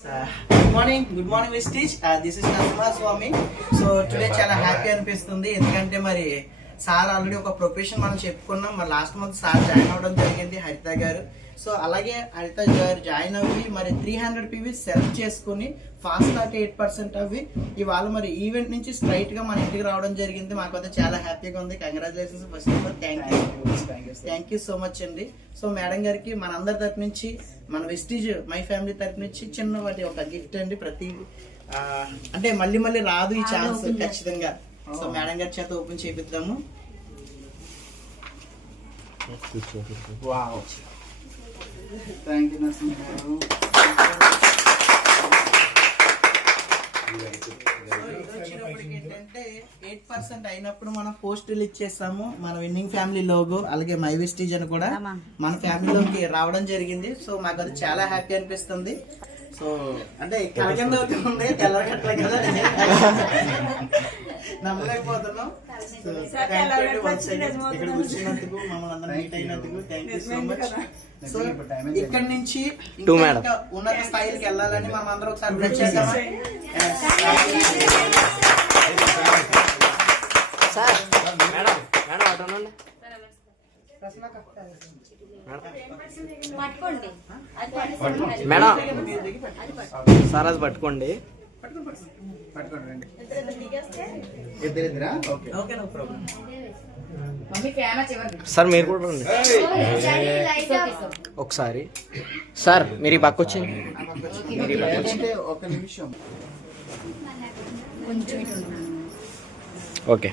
Good morning Vestige this is Narasimhaswamy. So today చాలా happy అనిపిస్తుంది, ఎందుకంటే మరి సార్ ఆల్రెడీ ఒక ప్రొఫెషన్ మనం చెప్పుకున్నాం. మరి లాస్ట్ మంత్ సార్ జాయిన్ అవ్వడం జరిగింది, హరిత గారు. సో అలాగే హరిత గారు జాయిన్ అవ్వి మరి 300 PV సెలెక్ట్ చేసుకుని ఫాస్ట్ టాక్ 8% అవి ఇవాళ మరి ఈవెంట్ నుంచి స్ట్రైట్ గా మన ఇంటికి రావడం జరిగింది. మాకు అయితే చాలా హ్యాపీగా ఉంది. Congratulations first of all. Thank you so much అండి. సో మేడం గారికి మన అందరి తరపు నుంచి, మన విస్టీజ్ మై ఫ్యామిలీ తరపు నుంచి చిన్నవాటి ఒక గిఫ్ట్ అండి. ప్రతి అంటే మళ్ళీ రాదు ఈ ఛాన్స్ ఖచ్చితంగా. సో మేడం గారి చేత ఓపెన్ చేపిద్దాము. థ్యాంక్ యూ నరసింహ గారు. ఏంటంటే 8% అయినప్పుడు మనం పోస్ట్ రిలీజ్ చేస్తాము. మన విన్నింగ్ ఫ్యామిలీ లోగో అలాగే మై విస్టీజ్ అని కూడా మన ఫ్యామిలీలోకి రావడం జరిగింది. సో మాకు అది చాలా హ్యాపీ అనిపిస్తుంది. సో అంటే కలగండి అవుతుంది తెల్లగట్ల కదా, నమ్మలేకపోతున్నాం. ఇక్కడ కూర్చున్నందుకు, మమ్మల్ని అందరూ మీట్ అయినందుకు thank you so much. So ఇక్కడ నుంచి ఉన్నత స్థాయికి వెళ్ళాలని మనం అందరం ఒకసారి బ్లెస్ చేద్దామా? మేడం సార్ అది పట్టుకోండి. సార్ మీరు కూడా రండి ఒకసారి. సార్ మీరు ఈ పక్క వచ్చేయండి. ఒక నిమిషం. ఓకే.